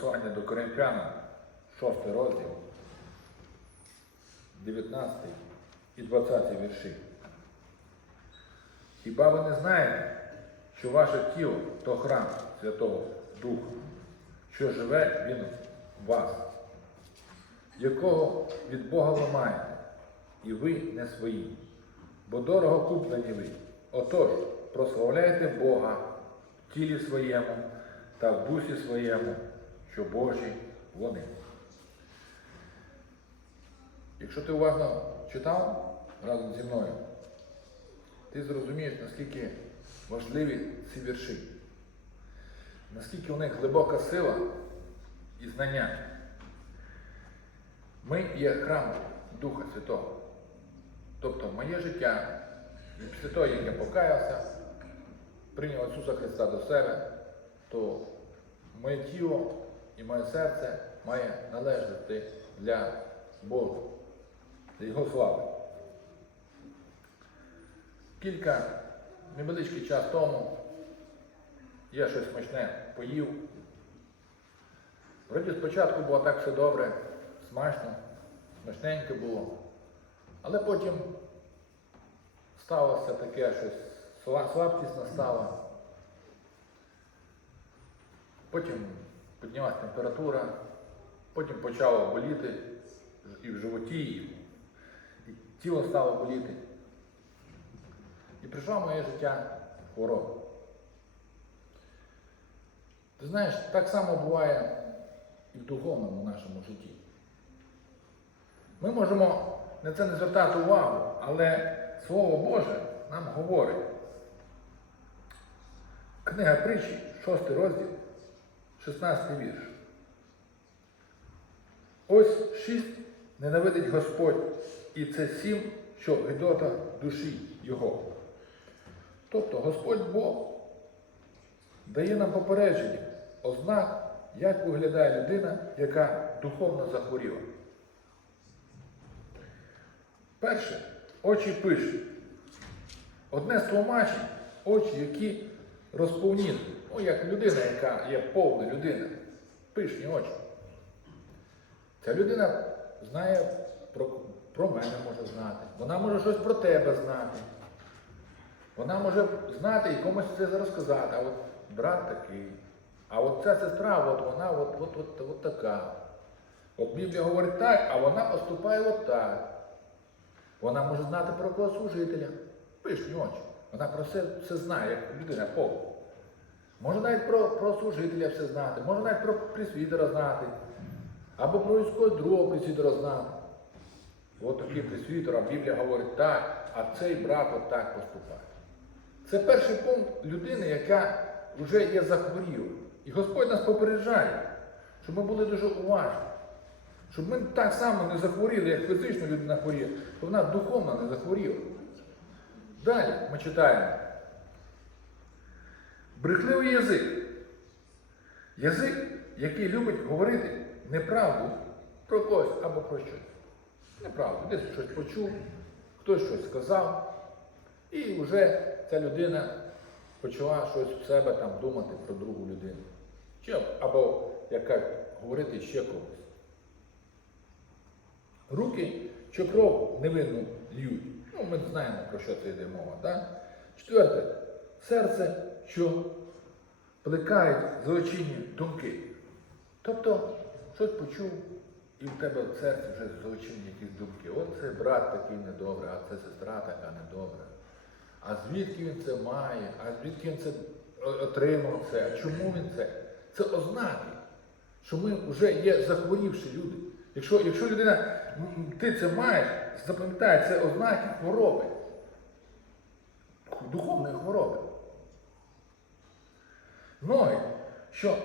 послання до Коринфянам, 6 розділ, 19 і 20 вірші. Хіба ви не знаєте, що ваше тіло то храм Святого Духа, що живе він в вас, якого від Бога ви маєте, і ви не свої, бо дорого куплені ви. Отож, прославляйте Бога в тілі своєму та в дусі своєму, що Божі вони. Якщо ти уважно читав разом зі мною, ти зрозумієш, наскільки важливі ці вірші, наскільки у них глибока сила і знання. Ми є храм Духа Святого. Тобто моє життя, після того, як я покаявся, прийняв Ісуса Христа до себе, то моє тіло і моє серце має належати для Бога, для Його слави. Кілька невеличкий час тому я щось смачне поїв. Вроді спочатку було так все добре, смачно, смачненьке було. Але потім сталося таке щось, сла- слабкість настала. Потім піднялася температура, потім почало боліти і в животі, і, тіло стало боліти. І прийшла моє життя хвороба. Ти знаєш, так само буває і в духовному нашому житті. Ми можемо на це не звертати увагу, але Слово Боже нам говорить. Книга притчі, 6 розділ, 16 вірш. Ось шість ненавидить Господь, і це сім, що гидота душі Його. Тобто Господь Бог дає нам попередження, ознак, як виглядає людина, яка духовно захворіла. Перше, очі пишуть. Одне з тлумачень очі, які розповніли. Ну, як людина, яка є повна людина, пишні очі. Ця людина знає про, про мене може знати. Вона може щось про тебе знати. Вона може знати і комусь це розказати, а от брат такий, а от ця сестра, от вона от, от, от, от така. От Біблія говорить так, а вона поступає от так. Вона може знати про кого служителя. Пишні очі. Вона про все, все знає, як людина повна. Може навіть про, про служителя все знати, може навіть про присвітера знати, або про військового другого присвітера знати. От такий присвітер, а Біблія говорить так, а цей брат от так поступає. Це перший пункт людини, яка вже є захворіла. І Господь нас попереджає, щоб ми були дуже уважні. Щоб ми так само не захворіли, як фізично людина хворіє, то вона духовно не захворіла. Далі ми читаємо. Брехливий язик. Язик, який любить говорити неправду про когось або про щось. Неправду. Десь щось почув, хтось щось сказав, і вже ця людина почала щось в себе там думати про другу людину. Чи, або, як кажуть, говорити ще когось. Руки, що кров невинну льють. Ну, ми знаємо, про що це йде мова. Так? Четверте, серце, що плекають злочинні думки. Тобто, щось почув, і в тебе в серці вже злочинні якісь думки. От це брат такий недобрий, а це сестра така недобра. А звідки він це має? А звідки він це отримав це? А чому він це? Це ознаки, що ми вже є захворівші люди. Якщо, якщо людина, ти це маєш, запам'ятай, це ознаки хвороби, духовної хвороби. Ноги, що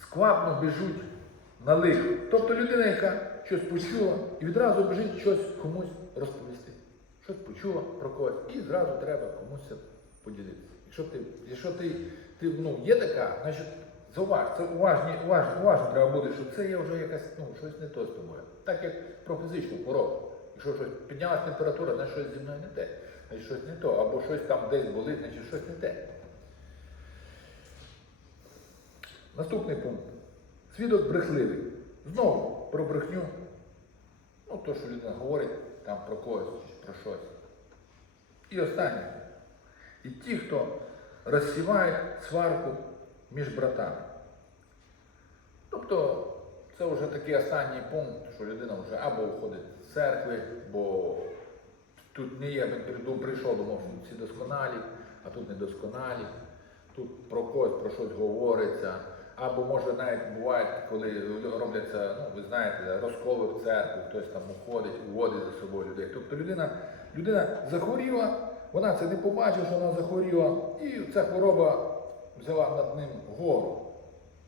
сквапно біжуть на лихо. Тобто людина, яка щось почула і відразу біжить щось комусь розповісти. Щось почула про когось, і зразу треба комусь поділитися. Якщо ти, якщо ти, ти ну, є така, значить зауваж, це уважні, уважні, уважно треба буде, що це є вже якась, ну, щось не то з тобою. Так як про фізичну хворобу. Якщо щось піднялася температура, значить щось зі мною не те. Значить щось не то, або щось там десь болить, значить щось не те. Наступний пункт. Свідок брехливий. Знову про брехню. Ну, то, що людина говорить там про когось про щось. І останнє. І ті, хто розсівають сварку між братами. Тобто, це вже такий останній пункт, що людина вже або виходить з церкви, бо тут не є, він прийду, прийшов, думав, що всі досконалі, а тут недосконалі. Тут про когось про щось говориться. Або може навіть буває, коли робляться, ну ви знаєте, розколи в церкві, хтось там уходить, уводить за собою людей. Тобто людина, людина захворіла, вона це не побачила, що вона захворіла, і ця хвороба взяла над ним гору.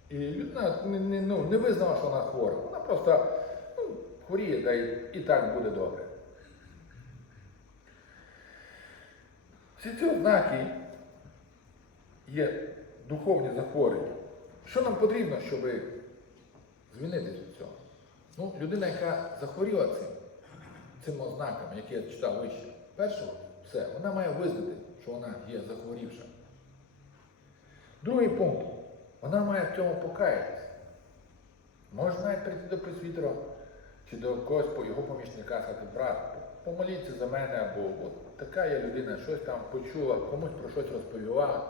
І людина не, не, ну, не визнала, що вона хвора. Вона просто ну, хворіє, та й і так буде добре. Всі ці ознаки є духовні захворювання. Що нам потрібно, щоб звільнитися від цього? Ну, людина, яка захворіла цим, цим ознаками, які я читав вище, перше, все, вона має визнати, що вона є захворівша. Другий пункт. Вона має в цьому покаятися. Може навіть прийти до пресвітера чи до когось по його помічника, сказати, брат, помоліться за мене, або от така я людина, щось там почула, комусь про щось розповіла.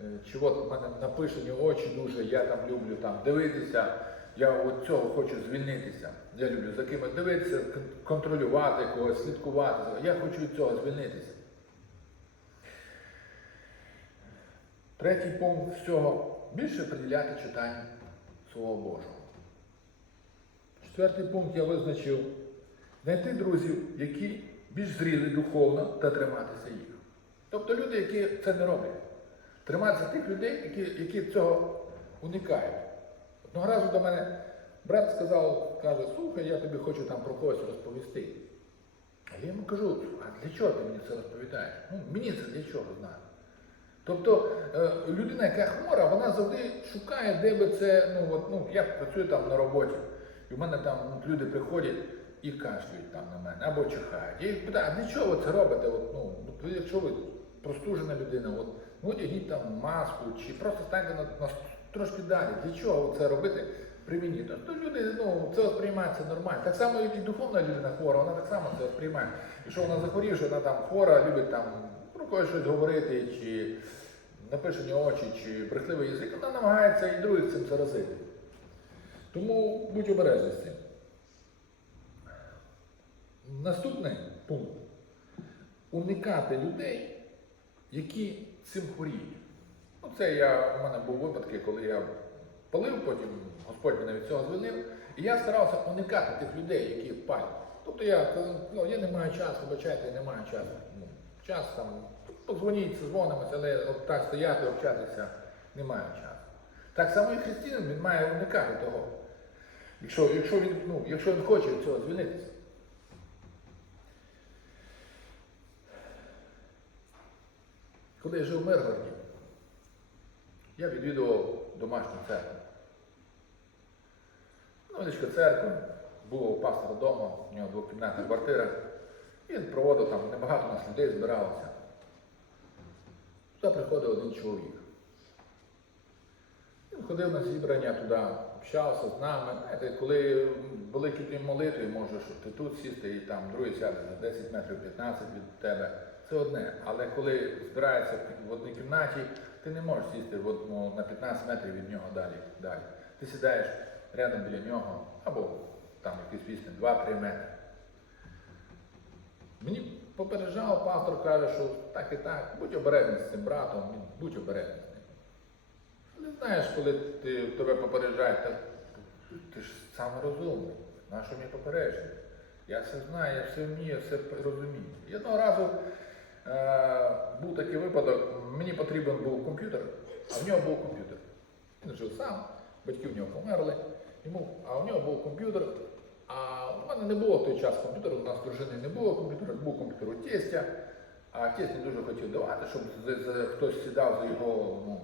Е, Чи от в мене напишені очі дуже, я там люблю там дивитися, я від цього хочу звільнитися. Я люблю за кимось дивитися, контролювати когось, слідкувати. Я хочу від цього звільнитися. Третій пункт з цього більше приділяти читанню Слова Божого. Четвертий пункт я визначив знайти друзів, які більш зріли духовно та триматися їх. Тобто люди, які це не роблять. Триматися тих людей, які, які цього уникають. Одного разу до мене брат сказав, каже, слухай, я тобі хочу там про когось розповісти. А я йому кажу, а для чого ти мені це розповідаєш? Ну, мені це для чого знати? Тобто е, людина, яка хвора, вона завжди шукає, де би це, ну от, ну, я працюю там на роботі, і в мене там люди приходять і кашлюють там на мене, або чихають. Я їх питаю, а для чого ви це робите? От, ну, якщо ви простужена людина, от, ну одягніть там маску, чи просто станьте на, на трошки далі. Для чого це робити при мені? Тобто люди, ну, це сприймається нормально. Так само і духовна людина хвора, вона так само це сприймає. Якщо вона захворівши, вона там хвора, любить там про когось щось говорити, чи напишені очі, чи брехливий язик, вона намагається і других цим заразити. Тому будь обережний з цим. Наступний пункт. Уникати людей, які цим хворіють. Ну, це я, у мене був випадки, коли я палив, потім Господь мене від цього звільнив. І я старався уникати тих людей, які палять. Тобто я казав, ну, я не маю часу, вибачайте, я не маю часу. Ну, час там, подзвоніть, дзвонимося, але от так стояти, общатися, не маю часу. Так само і християнин, він має уникати того. Якщо, якщо, він, ну, якщо він хоче від цього звільнитися. Коли я жив в Миргороді, я відвідував домашню церкву. Невеличка церква, було у пастора вдома, у нього двокімнатна квартира. Він проводив там небагато нас людей збиралося. Туди приходив один чоловік. Він ходив на зібрання туди, общався з нами. Знаєте, коли великі ті молитви, можеш ти тут сісти і там другий сяде за 10 метрів 15 від тебе. Це одне. Але коли збирається в одній кімнаті, ти не можеш сісти в одну, на 15 метрів від нього далі. далі. Ти сідаєш рядом біля нього, або там якийсь вісім, 2-3 метри. Мені попереджав, пастор каже, що так і так, будь обережний з цим братом, будь обережний Але знаєш, коли ти, тебе попереджають, та ти ж сам розумний, на що мені попередження? Я все знаю, я все вмію, я все розумію. І одного разу е, був такий випадок, мені потрібен був комп'ютер, а в нього був комп'ютер. Він жив сам, батьки в нього померли, йому, а в нього був комп'ютер. А в мене не було в той час комп'ютера, у нас дружини не було комп'ютера, був комп'ютер у тестя, а тесть не дуже хотів давати, щоб хтось сідав за його ну.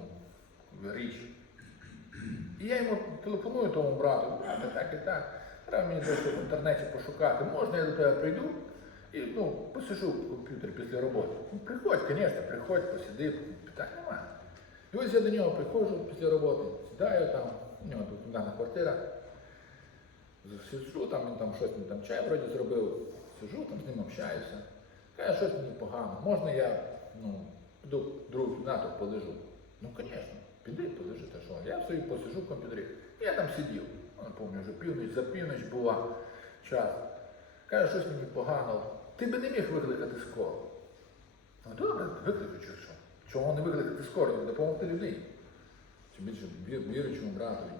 І я йому телефоную тому брату, брате, так і так. Треба мені десь в інтернеті пошукати. Можна я до тебе прийду і ну, посижу в комп'ютері після роботи. Ну, приходь, звісно, приходь, посиди, питань немає. І ось я до нього приходжу після роботи, сідаю там, у нього тут дана квартира. Сиджу, там він там щось мені там чай вроді зробив, сижу, там з ним общаюся. Каже, щось мені погано, можна я ну, піду другу кімнату полежу? Ну, звісно, піди, полежи, та що. Я собі посижу в комп'ютері. Я там сидів, ну, не пам'ятаю, вже північ, за північ була час. Каже, щось мені погано. Ти би не міг викликати скору. Ну добре, викликаю що. Чого не викликати скору, не допомогти людині? Чи більше вір- віруючому братові.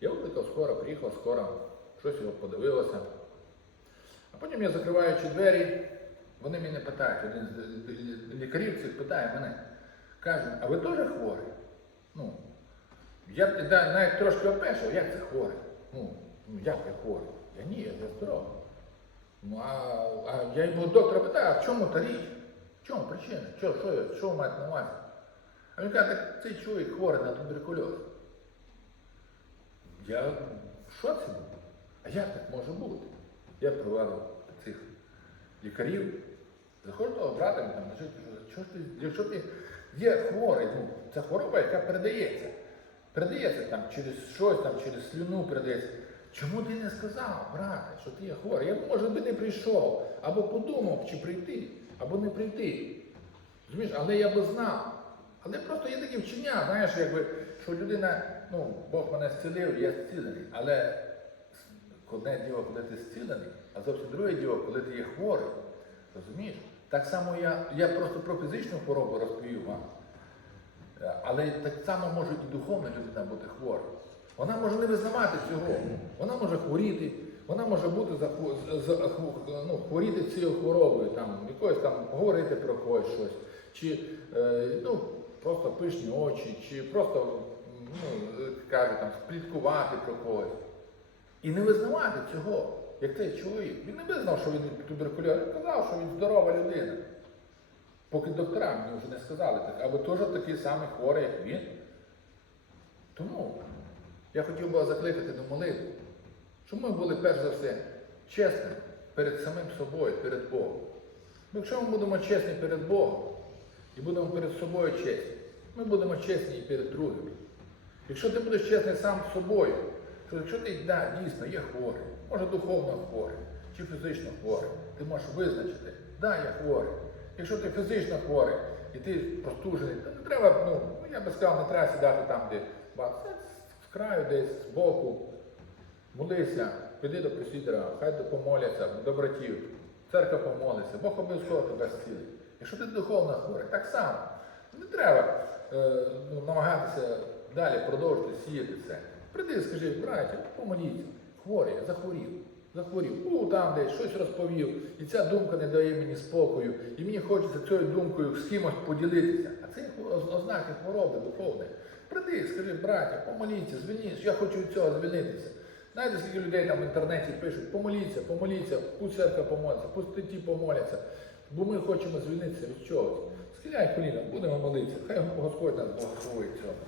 Я викликав скоро, приїхав скоро, щось його подивилося. А потім я закриваючи двері, вони мене питають, один з лікарів цих питає мене, каже, а ви теж хворий? Ну, я б да, навіть трошки опешив, як це хворий? Ну, ну як я хворий? Я ні, я здоровий. Ну, а, а я йому доктора питаю, а в чому та річ? В чому причина? Що, що, що маєте на увазі? А він каже, так цей чоловік хворий на туберкульоз. Я в шоці був. А як так може бути? Я провадив цих лікарів, заходжу до брата, там що ж ти, якщо ти є хворий, ну, це хвороба, яка передається. Передається там через щось, там, через слюну передається. Чому ти не сказав, брате, що ти є хворий? Я може би не прийшов, або подумав, чи прийти, або не прийти. Розумієш, але я би знав. Але просто є такі вчення, знаєш, якби, що людина, ну, Бог мене зцілив, я зцілений. Але одне діло, коли ти зцілений, а зовсім друге діло, коли ти є хворий. Розумієш? Так само я, я просто про фізичну хворобу розповів вам. Е, Але так само може і духовна людина бути хвора. Вона може не визнавати цього. Вона може хворіти, вона може бути захво- з- з- ну, хворіти цією хворобою, там, якось там говорити про когось щось, чи е, ну, просто пишні очі, чи просто ну, е, кажуть, там, спліткувати про когось. І не визнавати цього, як цей чоловік. Він не визнав, що він туберкульоз, він казав, що він здорова людина. Поки доктора мені вже не сказали, так, або теж такий самий хворий, як він. Тому я хотів би закликати до молитви, щоб ми були перш за все чесними перед самим собою, перед Богом. Бо якщо ми будемо чесні перед Богом і будемо перед собою чесні, ми будемо чесні і перед другими. Якщо ти будеш чесний сам з собою, що якщо ти да, дійсно є хворий, може духовно хворий чи фізично хворий, ти можеш визначити, да, я хворий. Якщо ти фізично хворий і ти простужений, то не треба, ну, я би сказав, не треба сідати там, де ба- це з краю десь, з боку, молися, піди до пресвітера, хай помоляться, до братів, церква помолиться, Бог обов'язково тебе зцілить. Якщо ти духовно хворий, так само. Не треба е, ну, намагатися далі продовжити сіяти це. Прийди, скажи, браття, помоліться, хворий, я захворів. Захворів, у там десь щось розповів, і ця думка не дає мені спокою, і мені хочеться цією думкою з кимось поділитися. А це ознаки хвороби духовної. Прийди, скажи, браття, помоліться, звільніться, я хочу від цього звільнитися. Знаєте, скільки людей там в інтернеті пишуть, помоліться, помоліться, пусть церква помолиться, пусть ті помоляться. Бо ми хочемо звільнитися від чогось. Схиляй коліна, будемо молитися, хай Господь нас благословить цього.